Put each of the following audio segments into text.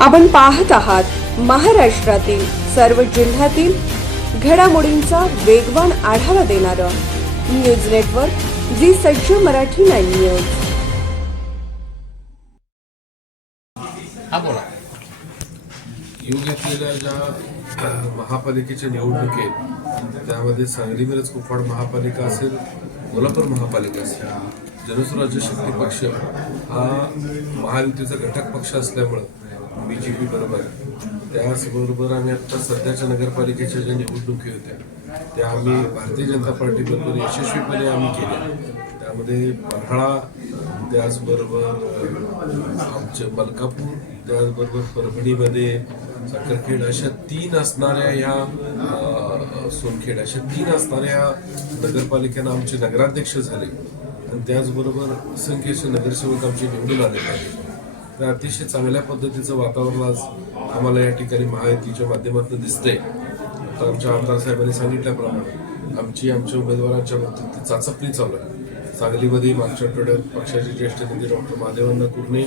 आपण पाहत आहात महाराष्ट्रातील सर्व जिल्ह्यातील घडामोडींचा वेगवान आढावा देणारं न्यूज नेटवर्क जी सज्ज मराठी 9 न्यूज। येऊ घेतलेल्या ज्या महापालिकेच्या निवडणुकीत त्यामध्ये सांगली मिरज कुपवाड महापालिका असेल, कोल्हापूर महापालिका असेल, जनसुराज्य शक्ती पक्ष हा महायुतीचा घटक पक्ष असल्यामुळं BJP बरोबर, त्याचबरोबर आम्ही आता सध्याच्या नगरपालिकेच्या ज्या निवडणुकी होत्या त्या आम्ही भारतीय जनता पार्टी बरोबर यशस्वीपणे आम्ही केल्या। त्यामध्ये पन्हाळा, त्याचबरोबर आमचे मलकापूर, त्याचबरोबर परभणीमध्ये साखरखेड अशा 3 असणाऱ्या ह्या सोनखेड अशा 3 असणाऱ्या नगरपालिकांना आमचे नगराध्यक्ष झाले आणि त्याचबरोबर असंख्य नगरसेवक आमचे निवडून आले आहेत। तर अतिशय चांगल्या पद्धतीचं वातावरण आज आम्हाला या ठिकाणी महायुतीच्या माध्यमातून दिसतंय। तर आमच्या आमदार साहेबांनी सांगितल्याप्रमाणे आमच्या उमेदवारांच्या बाबतीत चाचपणी चालू आहे। सांगलीमध्ये मागच्या आठवड्यात पक्षाचे ज्येष्ठ नेते डॉक्टर महादेवांना कुर्णे,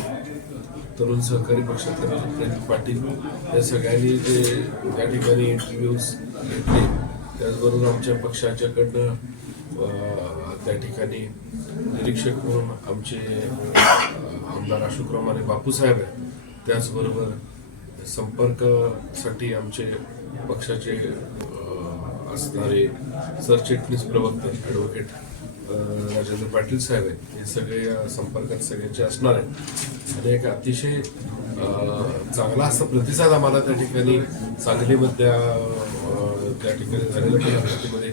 तरुण सहकारी पक्षातले प्रणित पाटील या सगळ्यांनी जे त्या ठिकाणी इंटरव्ह्यूज घेतले, त्याचबरोबर आमच्या पक्षाच्याकडनं त्या ठिकाणी निरीक्षक म्हणून आमचे आमदार अशोकराव माने बापूसाहेब आहेत, त्याचबरोबर संपर्कासाठी आमचे पक्षाचे असणारे सरचिटणीस प्रवक्ते ॲडव्होकेट राजेंद्र पाटील साहेब आहेत। हे सगळे संपर्कात सगळ्यांचे असणार आहेत आणि एक अतिशय चांगला असा प्रतिसाद आम्हाला त्या ठिकाणी सांगलीमध्ये त्या ठिकाणी झालेल्या मुलाखतीमध्ये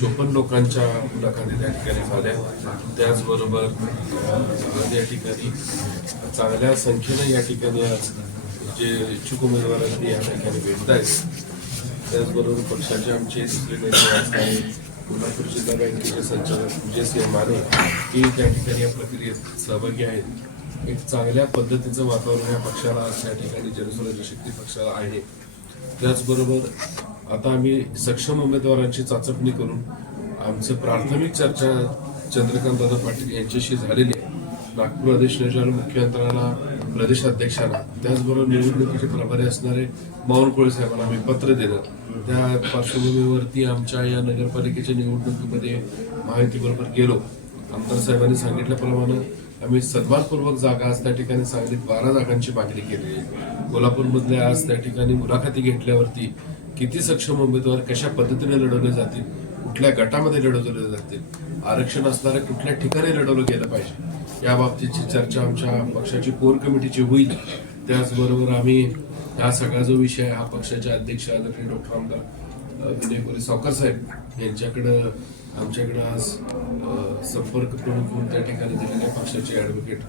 54 लोकांच्या मुलाखती त्या ठिकाणी झाल्या। त्याचबरोबर या ठिकाणी चांगल्या संख्येनं या ठिकाणी आज जे इच्छुक उमेदवारांनी या ठिकाणी भेटत आहेत, त्याचबरोबर पक्षाचे आमचे दुसरे नेते असणारे कोल्हापूर जिल्हा बँकेचे संचालक विजयसिंह माने हे त्या ठिकाणी या प्रक्रियेत सहभागी आहेत। एक चांगल्या पद्धतीचं वातावरण या पक्षाला त्या ठिकाणी जनसुराज्य शक्ती पक्षाला आहे। त्याचबरोबर आता आम्ही सक्षम उमेदवारांची चाचपणी करून आमचं प्राथमिक चर्चा चंद्रकांतदादा पाटील यांच्याशी झालेली आहे। नागपूर अधिष्ठानाच्या मुख्यमंत्र्यांना, प्रदेशाध्यक्षांना, त्याचबरोबर निवडणुकीचे प्रभारी असणारे बावनकुळे साहेबांना आम्ही पत्र दिलं। त्या पार्श्वभूमीवरती आमच्या या नगरपालिकेच्या निवडणुकीमध्ये महायुतीबरोबर गेलो। आमदार साहेबांनी सांगितल्याप्रमाणे आम्ही सन्मानपूर्वक जागा आज त्या ठिकाणी सांगलीत 12 जागांची मागणी केली आहे। कोल्हापूरमधल्या आज त्या ठिकाणी मुलाखती घेतल्यावरती किती सक्षम उमेदवार कशा पद्धतीने लढवले जातील, कुठल्या गटामध्ये लढवले जातील, आरक्षण असणाऱ्या कुठल्या ठिकाणी लढवलं गेलं पाहिजे या बाबतीची चर्चा आमच्या पक्षाची कोर कमिटीची होईल। त्याचबरोबर आम्ही हा सगळा जो विषय हा पक्षाच्या अध्यक्ष आदरणीय डॉक्टर आमदार विनय कोरे सावकार साहेब यांच्याकडं आमच्याकडं आज संपर्क प्रमुख म्हणून त्या ठिकाणी दिलेल्या पक्षाचे ॲडव्होकेट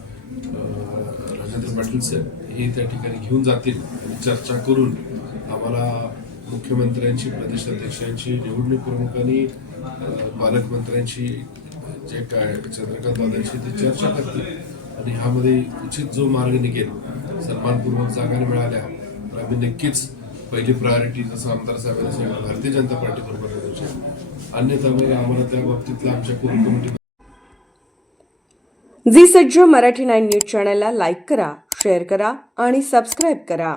राजेंद्र पाटील साहेब हे त्या ठिकाणी घेऊन जातील आणि चर्चा करून आम्हाला मुख्यमंत्र्यांची, प्रदेशाध्यक्षांची, निवडणूक प्रमुखांनी, पालकमंत्र्यांची जे काय चंद्रकांत दादांशी ते चर्चा करतील आणि ह्यामध्ये उचित जो मार्ग निघेल, सन्मानपूर्वक जागा मिळाल्या तर आम्ही नक्कीच पहिली प्रायोरिटी जसं आमदार साहेबांनी सांगितलं भारतीय जनता पार्टी बरोबर अन्यथा मग आम्हाला त्या बाबतीतला आमच्या कोर कमिटी जी सज्ज मराठी 9 न्यूज चॅनलला लाईक करा, शेअर करा आणि सबस्क्राईब करा।